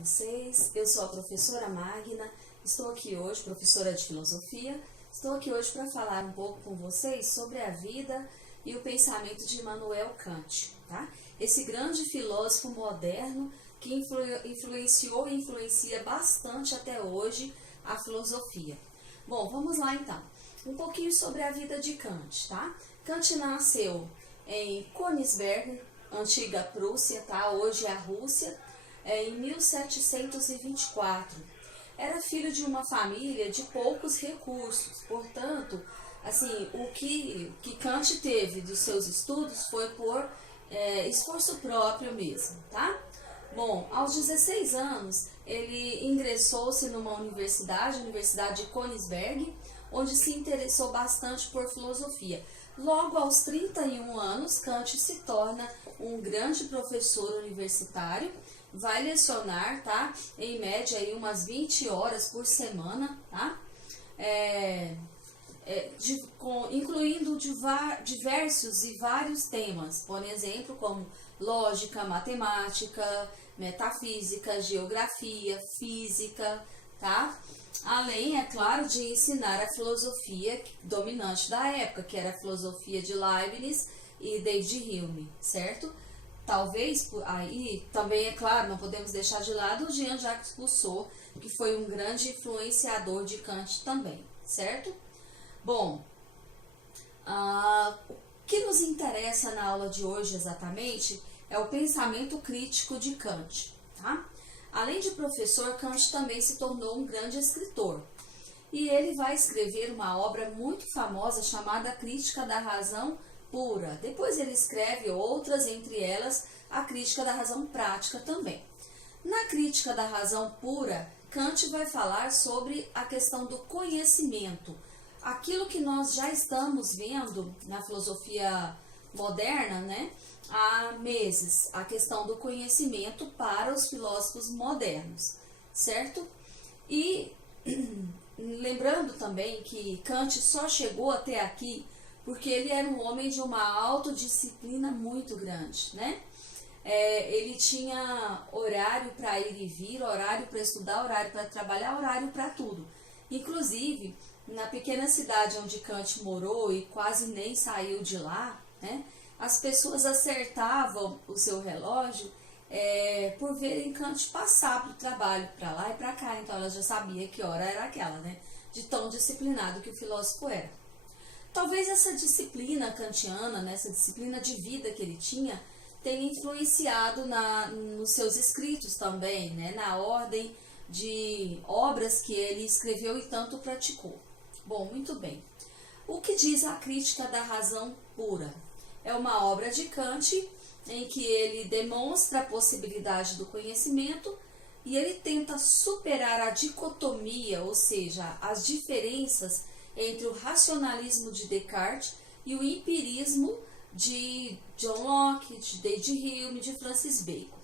vocês. Eu sou a professora Magna, estou aqui hoje, professora de filosofia, estou aqui hoje para falar um pouco com vocês sobre a vida e o pensamento de Immanuel Kant, tá? Esse grande filósofo moderno que influenciou e influencia bastante até hoje a filosofia. Bom, vamos lá então. Um pouquinho sobre a vida de Kant, tá? Kant nasceu em Königsberg, antiga Prússia, tá? Hoje é a Rússia, em 1724. Era filho de uma família de poucos recursos, portanto, assim, o que Kant teve dos seus estudos foi por esforço próprio mesmo, tá? Bom, aos 16 anos, ele ingressou-se numa universidade, a Universidade de Königsberg, onde se interessou bastante por filosofia. Logo aos 31 anos, Kant se torna um grande professor universitário, vai lecionar, tá? Em média, aí, umas 20 horas por semana, tá? Incluindo diversos e vários temas, por exemplo, como lógica, matemática, metafísica, geografia, física, tá? Além, é claro, de ensinar a filosofia dominante da época, que era a filosofia de Leibniz e David Hume, certo? Talvez, aí, também, é claro, não podemos deixar de lado o Jean-Jacques Rousseau, que foi um grande influenciador de Kant também, certo? Bom, o que nos interessa na aula de hoje exatamente é o pensamento crítico de Kant, tá? Além de professor, Kant também se tornou um grande escritor. E ele vai escrever uma obra muito famosa chamada Crítica da Razão Pura. Depois ele escreve outras, entre elas a Crítica da Razão Prática também. Na Crítica da Razão Pura, Kant vai falar sobre a questão do conhecimento. Aquilo que nós já estamos vendo na filosofia moderna, né? Há meses, a questão do conhecimento para os filósofos modernos, certo? E lembrando também que Kant só chegou até aqui porque ele era um homem de uma autodisciplina muito grande, né? Ele tinha horário para ir e vir, horário para estudar, horário para trabalhar, horário para tudo. Inclusive, na pequena cidade onde Kant morou e quase nem saiu de lá, né? As pessoas acertavam o seu relógio por verem Kant passar para o trabalho, para lá e para cá. Então ela já sabia que hora era aquela, né? De tão disciplinado que o filósofo era. Talvez essa disciplina kantiana, né, essa disciplina de vida que ele tinha, tenha influenciado nos seus escritos também, né? Na ordem de obras que ele escreveu e tanto praticou. Bom, muito bem. O que diz a Crítica da Razão Pura? É uma obra de Kant em que ele demonstra a possibilidade do conhecimento e ele tenta superar a dicotomia, ou seja, as diferenças entre o racionalismo de Descartes e o empirismo de John Locke, de David Hume, de Francis Bacon.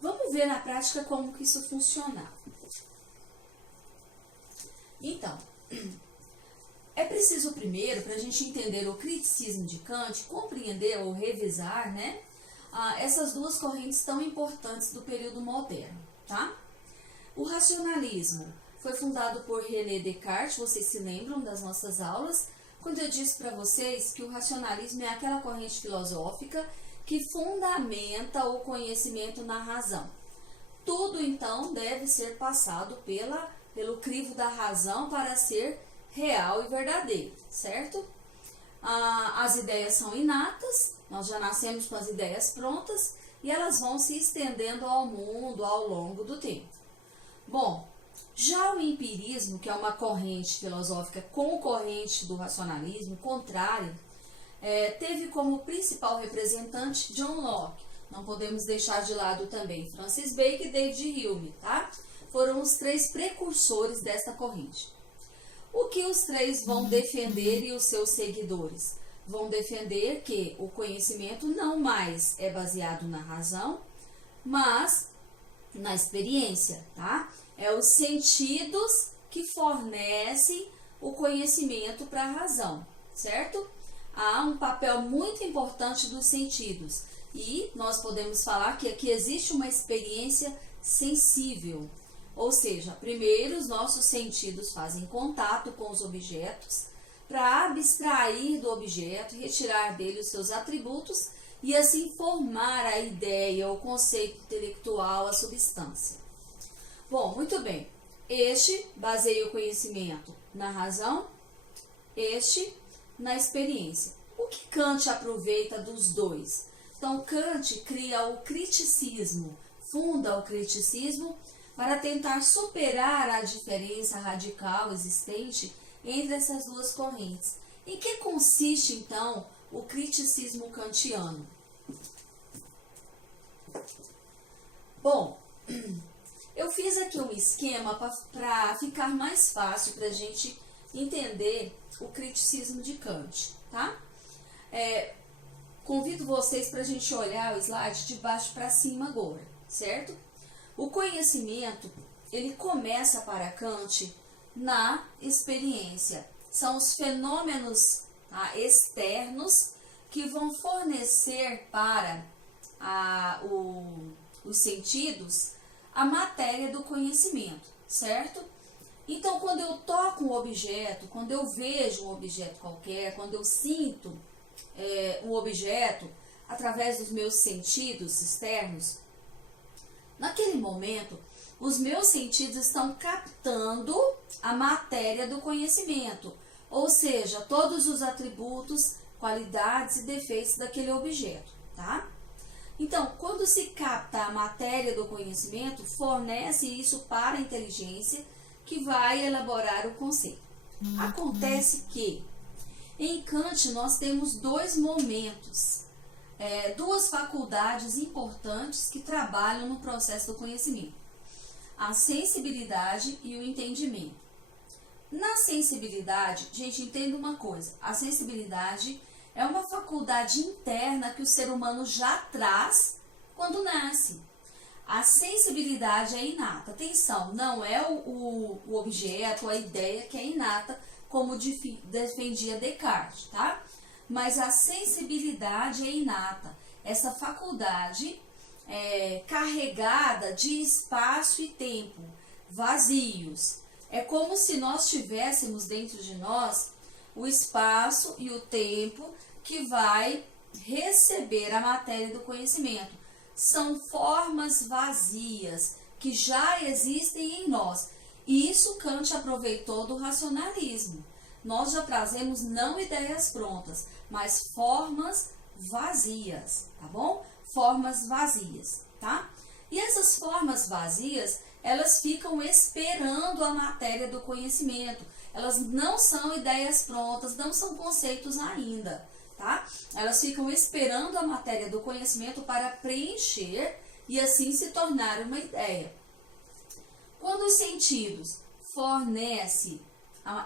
Vamos ver na prática como que isso funciona. Então, é preciso primeiro, para a gente entender o criticismo de Kant, compreender ou revisar, né, essas duas correntes tão importantes do período moderno, tá? O racionalismo foi fundado por René Descartes, vocês se lembram das nossas aulas, quando eu disse para vocês que o racionalismo é aquela corrente filosófica que fundamenta o conhecimento na razão. Tudo, então, deve ser passado pelo crivo da razão para ser real e verdadeiro, certo? As ideias são inatas, nós já nascemos com as ideias prontas e elas vão se estendendo ao mundo ao longo do tempo. Bom, já o empirismo, que é uma corrente filosófica concorrente do racionalismo, contrária, teve como principal representante John Locke. Não podemos deixar de lado também Francis Bacon e David Hume, tá? Foram os três precursores desta corrente. O que os três vão defender e os seus seguidores? Vão defender que o conhecimento não mais é baseado na razão, mas na experiência, tá? É os sentidos que fornecem o conhecimento para a razão, certo? Há um papel muito importante dos sentidos e nós podemos falar que aqui existe uma experiência sensível. Ou seja, primeiro os nossos sentidos fazem contato com os objetos para abstrair do objeto e retirar dele os seus atributos e assim formar a ideia, o conceito intelectual, a substância. Bom, muito bem. Este baseia o conhecimento na razão, este na experiência. O que Kant aproveita dos dois? Então, Kant cria o criticismo, funda o criticismo para tentar superar a diferença radical existente entre essas duas correntes. Em que consiste, então, o criticismo kantiano? Bom, eu fiz aqui um esquema para ficar mais fácil para a gente entender o criticismo de Kant, tá? Convido vocês para a gente olhar o slide de baixo para cima agora, certo? O conhecimento, ele começa para Kant na experiência. São os fenômenos externos que vão fornecer para os sentidos a matéria do conhecimento, certo? Então, quando eu toco um objeto, quando eu vejo um objeto qualquer, quando eu sinto um objeto através dos meus sentidos externos, naquele momento, os meus sentidos estão captando a matéria do conhecimento, ou seja, todos os atributos, qualidades e defeitos daquele objeto, tá? Então, quando se capta a matéria do conhecimento, fornece isso para a inteligência, que vai elaborar o conceito. Acontece que, em Kant, nós temos dois momentos, duas faculdades importantes que trabalham no processo do conhecimento: a sensibilidade e o entendimento. Na sensibilidade, gente, entenda uma coisa: a sensibilidade é uma faculdade interna que o ser humano já traz quando nasce. A sensibilidade é inata. Atenção, não é o objeto, a ideia que é inata, como defendia Descartes, tá? Mas a sensibilidade é inata. Essa faculdade carregada de espaço e tempo, vazios. É como se nós tivéssemos dentro de nós o espaço e o tempo que vai receber a matéria do conhecimento. São formas vazias que já existem em nós. E isso Kant aproveitou do racionalismo. Nós já trazemos não ideias prontas, mas formas vazias, tá bom? Formas vazias, tá? E essas formas vazias, elas ficam esperando a matéria do conhecimento. Elas não são ideias prontas, não são conceitos ainda, tá? Elas ficam esperando a matéria do conhecimento para preencher e assim se tornar uma ideia. Quando os sentidos fornecem,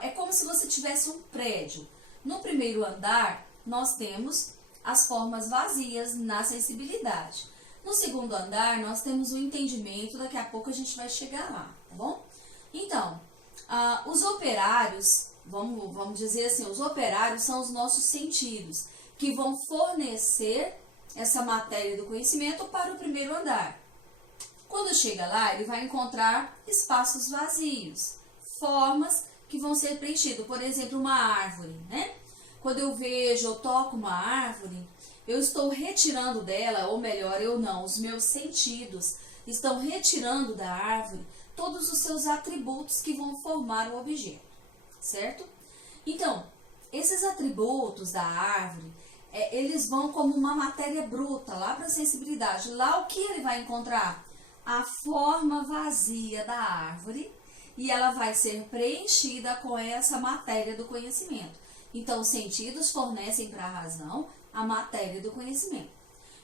é como se você tivesse um prédio. No primeiro andar, nós temos as formas vazias na sensibilidade. No segundo andar, nós temos o entendimento, daqui a pouco a gente vai chegar lá, tá bom? Então, os operários, vamos dizer assim, os operários são os nossos sentidos, que vão fornecer essa matéria do conhecimento para o primeiro andar. Quando chega lá, ele vai encontrar espaços vazios, formas que vão ser preenchidas. Por exemplo, uma árvore, né? Quando eu vejo, eu toco uma árvore, eu estou retirando dela, ou melhor, eu não, os meus sentidos estão retirando da árvore todos os seus atributos que vão formar o objeto, certo? Então, esses atributos da árvore, eles vão como uma matéria bruta lá para a sensibilidade. Lá o que ele vai encontrar? A forma vazia da árvore, e ela vai ser preenchida com essa matéria do conhecimento. Então, os sentidos fornecem para a razão a matéria do conhecimento.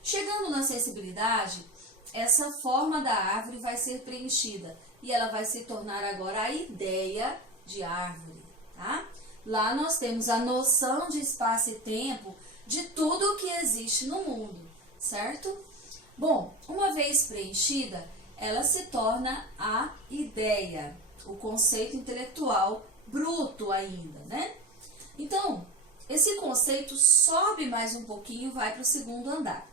Chegando na sensibilidade, essa forma da árvore vai ser preenchida e ela vai se tornar agora a ideia de árvore, tá? Lá nós temos a noção de espaço e tempo de tudo o que existe no mundo, certo? Bom, uma vez preenchida, ela se torna a ideia, o conceito intelectual bruto ainda, né? Então, esse conceito sobe mais um pouquinho e vai para o segundo andar.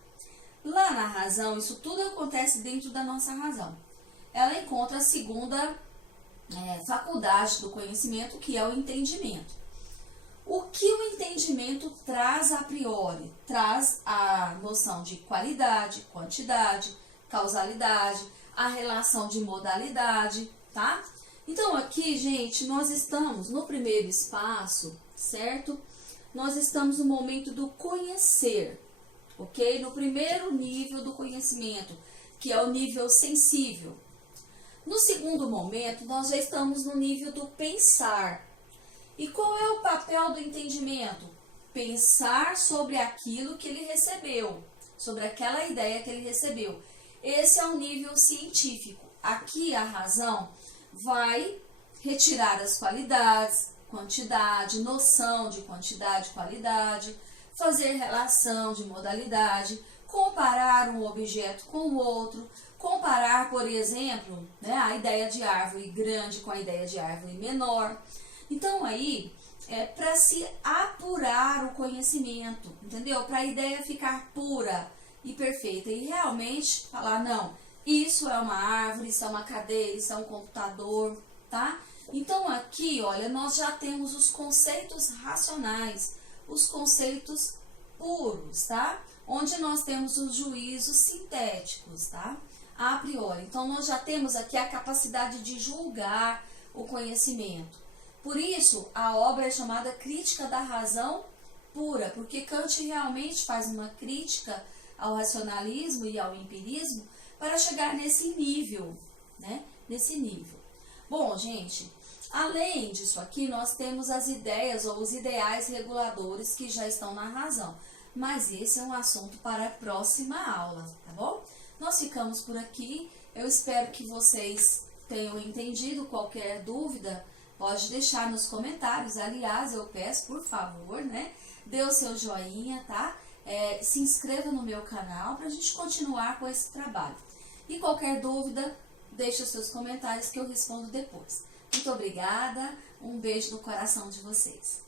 Lá na razão, isso tudo acontece dentro da nossa razão. ela encontra a segunda faculdade do conhecimento, que é o entendimento. O que o entendimento traz a priori? Traz a noção de qualidade, quantidade, causalidade, a relação de modalidade, tá? Então aqui, gente, nós estamos no primeiro espaço, certo? Nós estamos no momento do conhecer, ok? No primeiro nível do conhecimento, que é o nível sensível. No segundo momento, nós já estamos no nível do pensar. E qual é o papel do entendimento? Pensar sobre aquilo que ele recebeu, sobre aquela ideia que ele recebeu. Esse é o nível científico. Aqui a razão vai retirar as qualidades, quantidade, noção de quantidade e qualidade, fazer relação de modalidade, comparar um objeto com o outro, comparar, por exemplo, a ideia de árvore grande com a ideia de árvore menor. Então aí é para se apurar o conhecimento, entendeu? Para a ideia ficar pura e perfeita e realmente falar, não, isso é uma árvore, isso é uma cadeira, isso é um computador, tá? Então aqui, olha, nós já temos os conceitos racionais, os conceitos puros, tá? Onde nós temos os juízos sintéticos, tá? A priori. Então nós já temos aqui a capacidade de julgar o conhecimento. Por isso, a obra é chamada Crítica da Razão Pura, porque Kant realmente faz uma crítica ao racionalismo e ao empirismo para chegar nesse nível, né? Nesse nível. Bom, gente, além disso aqui, nós temos as ideias ou os ideais reguladores que já estão na razão. Mas esse é um assunto para a próxima aula, tá bom? Nós ficamos por aqui. Eu espero que vocês tenham entendido. Qualquer dúvida, pode deixar nos comentários. Aliás, eu peço, por favor, né? Dê o seu joinha, tá? Se inscreva no meu canal para a gente continuar com esse trabalho. E qualquer dúvida, deixe os seus comentários que eu respondo depois. Muito obrigada. Um beijo no coração de vocês.